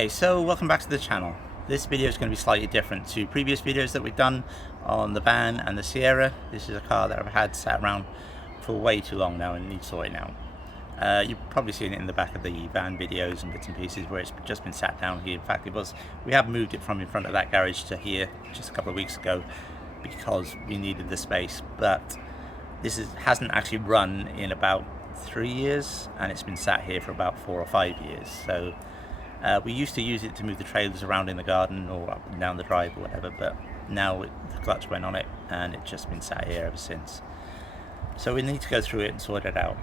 Okay, so welcome back to the channel. This video is going to be slightly different to previous videos that we've done on the van and the Sierra. This is a car that I've had sat around for way too long now and needs sorting out. You've probably seen it in the back of the van videos and bits and pieces where it's just been sat down here. In fact, we have moved it from in front of that garage to here just a couple of weeks ago because we needed the space, but hasn't actually run in about 3 years, and it's been sat here for about 4 or 5 years. So we used to use it to move the trailers around in the garden or up and down the drive or whatever, but now the clutch went on it and it's just been sat here ever since. So we need to go through it and sort it out.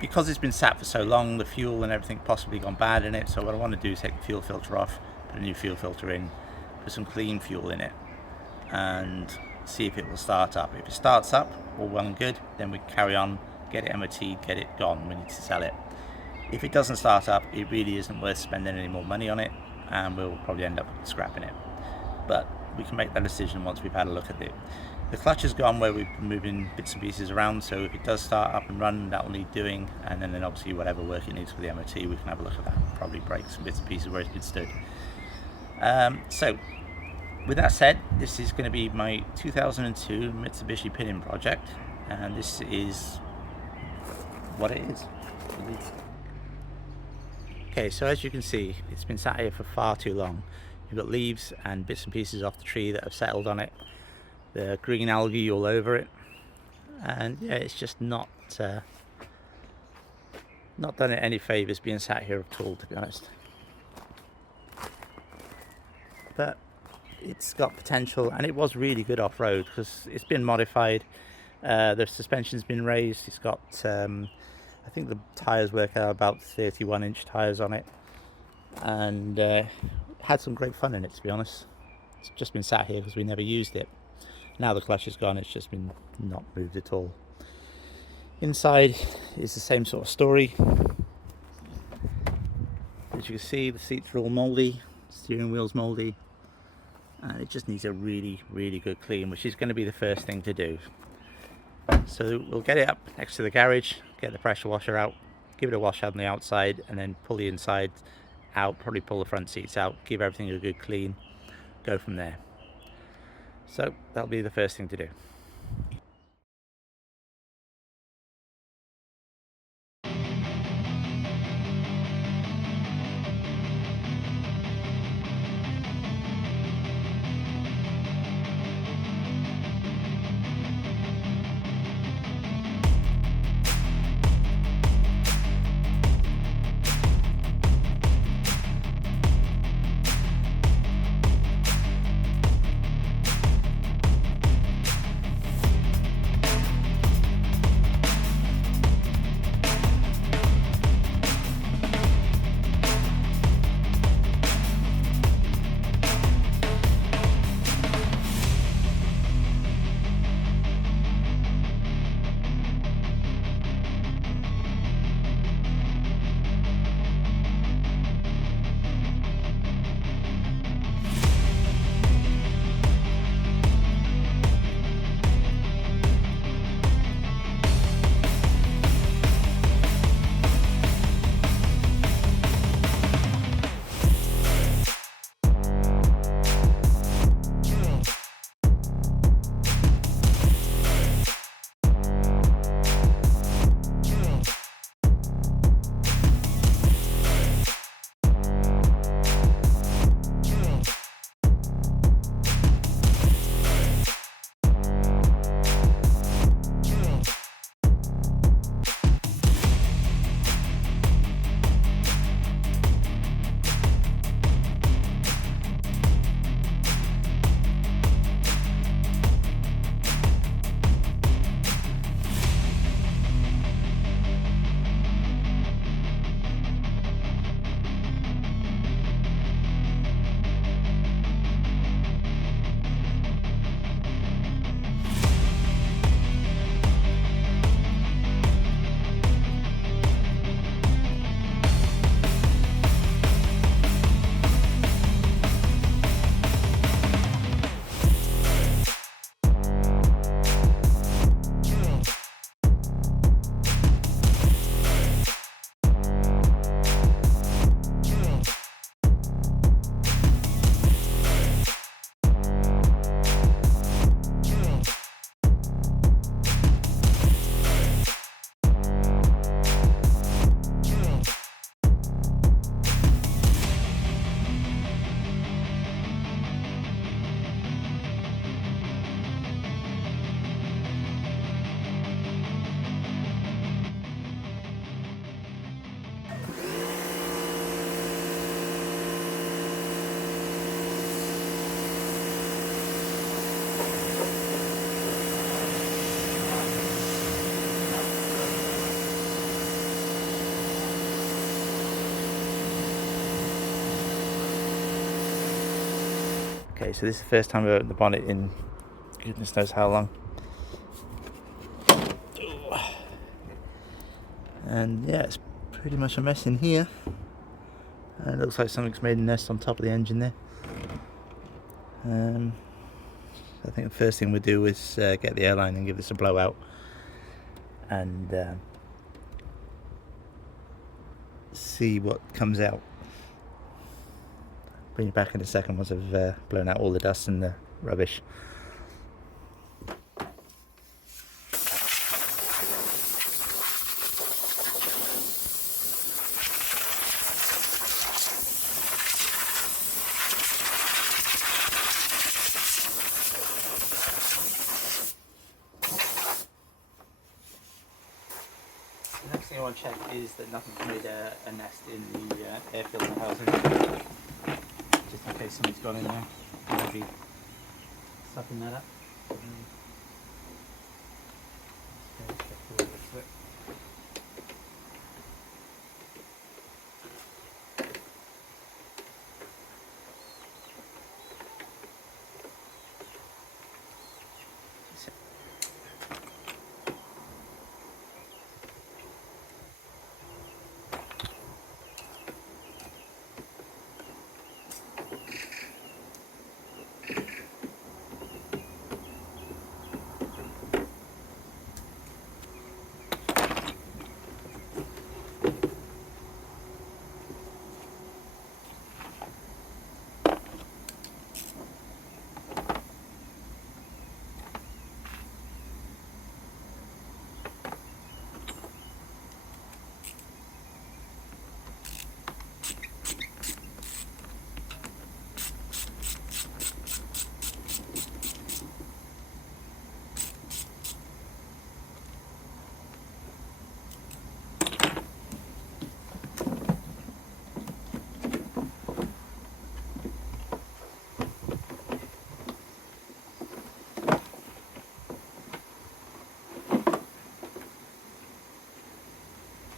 Because it's been sat for so long, the fuel and everything possibly gone bad in it. So what I want to do is take the fuel filter off, put a new fuel filter in, put some clean fuel in it, and see if it will start up. If it starts up, all well and good, then we carry on, get it MOT'd, get it gone. We need to sell it. If it doesn't start up, it really isn't worth spending any more money on it, and we'll probably end up scrapping it. But we can make that decision once we've had a look at it. The clutch has gone where we've been moving bits and pieces around, so if it does start up and run, that will need doing, and then obviously whatever work it needs for the MOT, we can have a look at that. Probably break some bits and pieces where it's been stood. So with that said, this is going to be my 2002 Mitsubishi Pinin project, and this is what it is. Okay, so as you can see, it's been sat here for far too long. You've got leaves and bits and pieces off the tree that have settled on it. The green algae all over it, and yeah, it's just not done it any favours being sat here at all, to be honest. But it's got potential, and it was really good off-road because it's been modified. The suspension's been raised. It's got I think the tyres work out about 31-inch tyres on it, and had some great fun in it, to be honest. It's just been sat here because we never used it. Now the clutch is gone, it's just been not moved at all. Inside is the same sort of story. As you can see, the seats are all mouldy, steering wheel's mouldy, and it just needs a really, really good clean, which is going to be the first thing to do. So we'll get it up next to the garage, get the pressure washer out, give it a wash on the outside, and then pull the inside out, probably pull the front seats out, give everything a good clean, go from there. So that'll be the first thing to do. Okay, so this is the first time I've opened the bonnet in goodness knows how long. And yeah, it's pretty much a mess in here. It looks like something's made a nest on top of the engine there. I think the first thing we'll do is get the airline and give this a blowout, and see what comes out. Bring you back in a second once I've blown out all the dust and the rubbish. The next thing I want to check is that nothing's made a nest in the air filter housing, just in case somebody's gone in there and maybe sucking that up.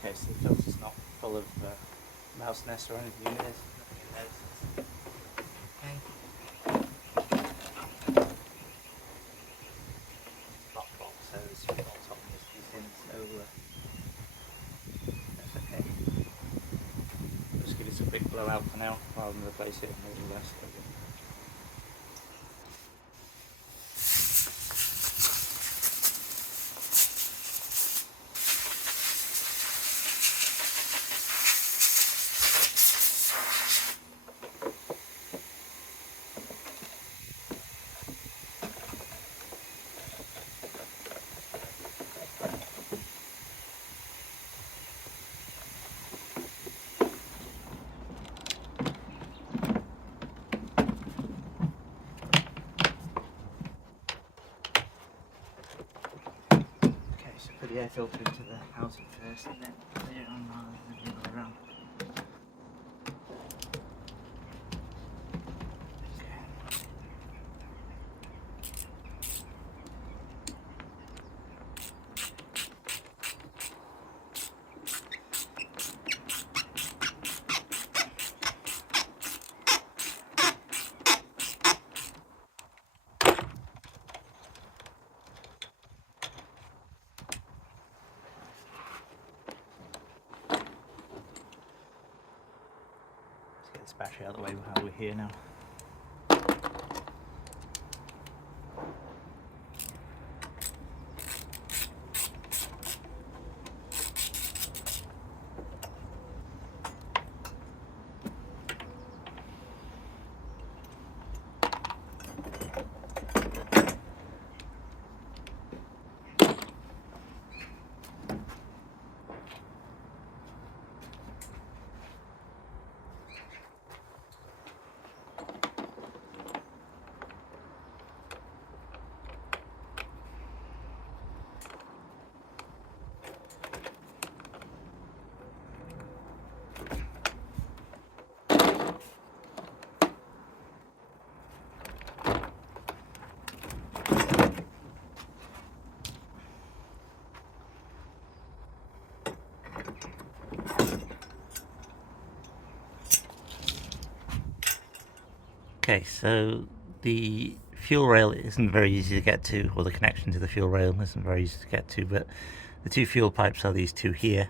Okay, so the filter's not full of mouse nests or anything in it. Lock box, so there's not top of these in, so that's okay. Just give this a quick blowout for now, rather than replace it and all the rest. Put the air filter into the housing first and then put it on the other way around. Get this battery out of the way while we're here now. Okay, so the fuel rail isn't very easy to get to, or the connection to the fuel rail isn't very easy to get to, but the two fuel pipes are these two here,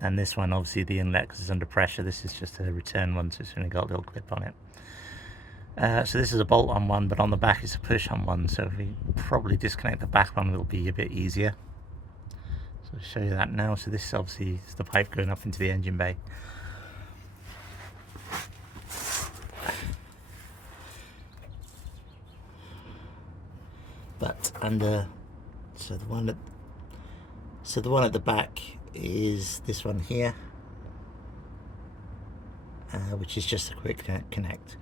and this one, obviously the inlet, because it's under pressure. This is just a return one, so it's only got a little clip on it. So this is a bolt on one, but on the back it's a push on one, so if we probably disconnect the back one, it'll be a bit easier. So I'll show you that now. So this obviously is the pipe going up into the engine bay. But under, so the one at the back is this one here, which is just a quick connect.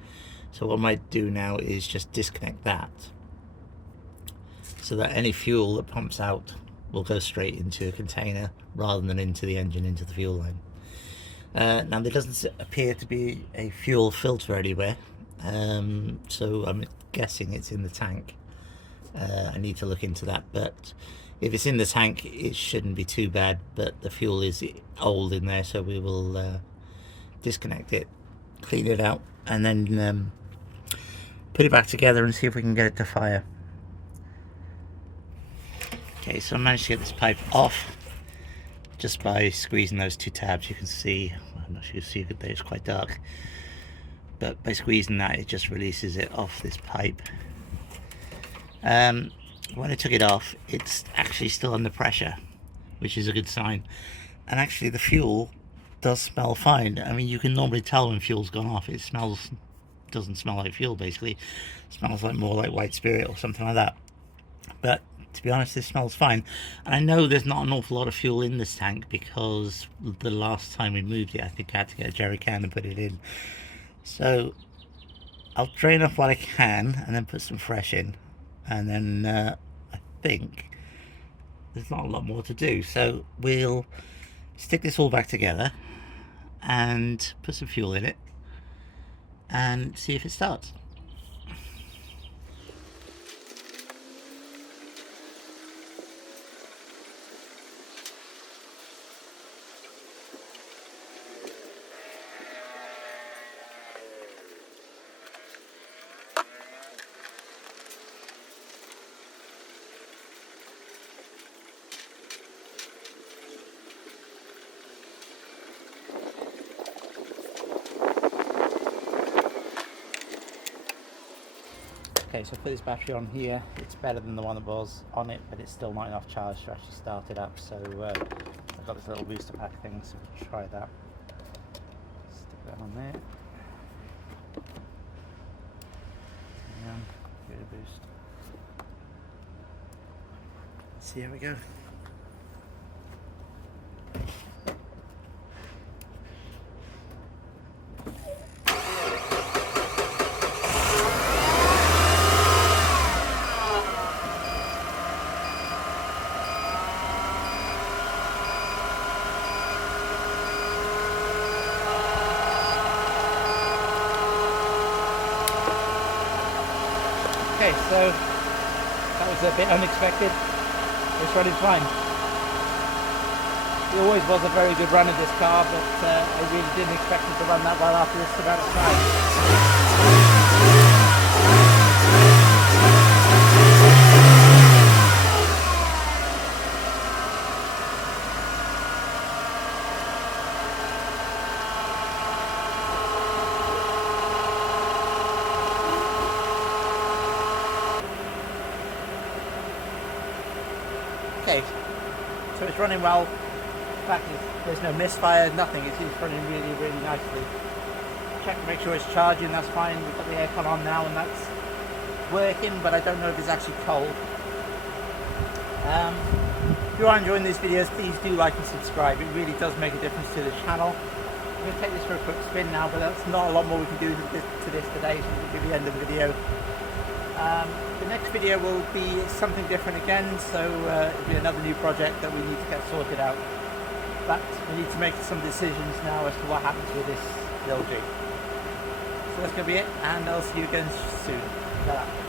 So what I might do now is just disconnect that, so that any fuel that pumps out will go straight into a container rather than into the engine, into the fuel line. Now there doesn't appear to be a fuel filter anywhere, so I'm guessing it's in the tank. I need to look into that, but if it's in the tank it shouldn't be too bad, but the fuel is old in there, so we will disconnect it, clean it out, and then put it back together and see if we can get it to fire. Okay, so I managed to get this pipe off just by squeezing those two tabs. You can see, I'm not sure you can see it there, it's quite dark, but by squeezing that it just releases it off this pipe. When I took it off, it's actually still under pressure, which is a good sign. And actually the fuel does smell fine. I mean, you can normally tell when fuel's gone off. It doesn't smell like fuel, basically. It smells like more like white spirit or something like that. But to be honest, this smells fine. And I know there's not an awful lot of fuel in this tank, because the last time we moved it, I think I had to get a jerry can and put it in. So I'll drain off what I can and then put some fresh in. And then I think there's not a lot more to do. So we'll stick this all back together and put some fuel in it and see if it starts. Okay, so for this battery on here, it's better than the one that was on it, but it's still not enough charge to actually start it up. So I've got this little booster pack thing, so we'll try that. Stick that on there. And give it a boost. See how we go. Okay, so that was a bit unexpected. It's running fine. It always was a very good run of this car, but I really didn't expect it to run that well after this amount of time. Okay, so it's running well. In fact, there's no misfire, nothing. It's running really, really nicely. Check to make sure it's charging, that's fine. We've got the aircon on now and that's working, but I don't know if it's actually cold. If you are enjoying these videos, please do like and subscribe. It really does make a difference to the channel. I'm going to take this for a quick spin now, but that's not a lot more we can do to this today, so we'll give you the end of the video. The next video will be something different again, so it'll be another new project that we need to get sorted out. But we need to make some decisions now as to what happens with this LG. So that's going to be it, and I'll see you again soon. Ta-ra.